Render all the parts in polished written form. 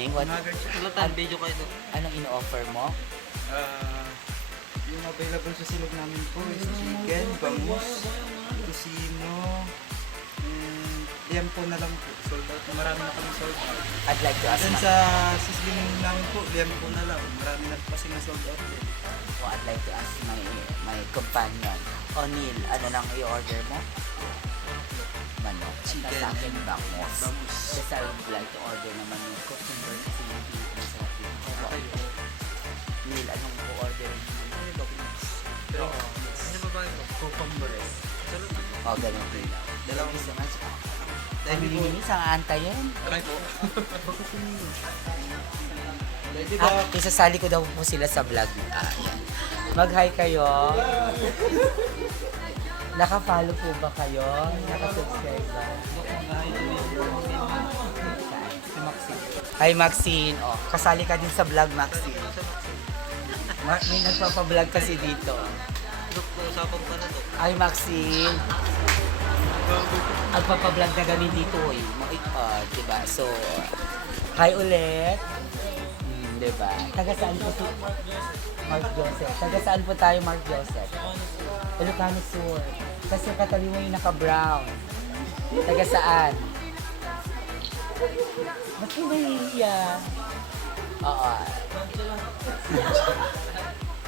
evening. What, Tulatan, video kayo doon. anong ino-offer mo? Yung available sa silog namin po is chicken, bangus, tusino, yan po na lang po. Sold out. Marami na kami sold out. I'd like to ask Then ma- sa sisling namin po, yan po na lang. Marami na kasi na sold out din. I'd like to ask my companion. O'Neil, ano nang i-order mo? Manok. Chicken Sa akin, and bangus. bangus. Kasi I would like to order naman yung cucumber kasi hindi masarap yun. Neil, anong po-order mo? Pero, ano ba ba ito? Cucumbers. Tulatan. O, ganun din. Dalawang Thank you so much. Thank you po. Pamilinis ang antayin. Aray po. Ready Ah, ba? isasali ko daw po sila sa vlog. Ah, yan. Mag-hi kayo. Naka-follow po ba kayo? Naka-subscribe ba? Si Maxine. Hi Maxine. Oh, kasali ka din sa vlog, Maxine. May nagpapa-vlog kasi dito. Look, usapan pa na to. Hi Maxine. Agpapa-vlog na kami dito eh. Diba? So, hi ulit. Diba? Taga saan po si Mark Joseph? Taga saan po tayo, Mark Joseph? Ilocano Sur. Kasi yung katabi mo yung naka-brown. Taga saan? Ba't mo nahihiya? Oo.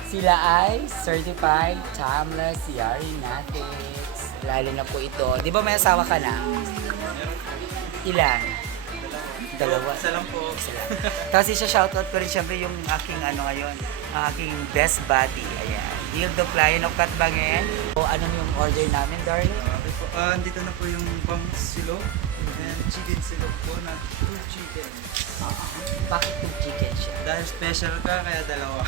Sila ay certified timeless Yari Natics. Lalo na po ito. Di ba may asawa ka na? Ilan? Dalawa. Isa lang po. Tapos isa-shoutout ko rin siyempre yung aking ano ngayon, ang aking best buddy. Ayan. Hildo Playan of Katbangen. O anong yung order namin, darling? Okay po. Dito na po yung bangus silog. And chicken silog po na 2 chicken. Bakit yung chicken siya? Dahil special ka, kaya dalawa.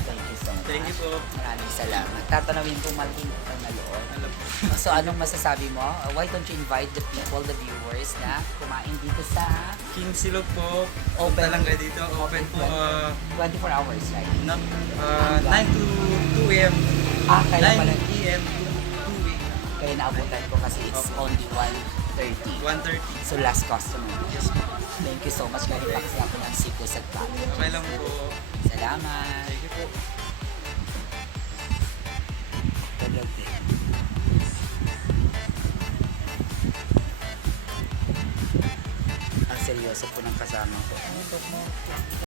Thank you so much. Thank you po. Maraming salamat. Tatanawin kong malaking utang na loob. Alam po. So anong masasabi mo? Why don't you invite the people, the viewers na kumain dito sa King silog po. Open. Punta lang kayo dito. Open po. 24 hours, right? 9 to 2 a.m. Kaya 9 pala. p.m. to 2 a.m. Kaya naabutan ko kasi it's only 1:30. 1:30. So last customer. Yes po. Thank you so much. Kahit kasi ako ng siko sa tayo. Okay lang po. Salamat. Thank you po. Talaga. Ang seryoso po ng kasama ko.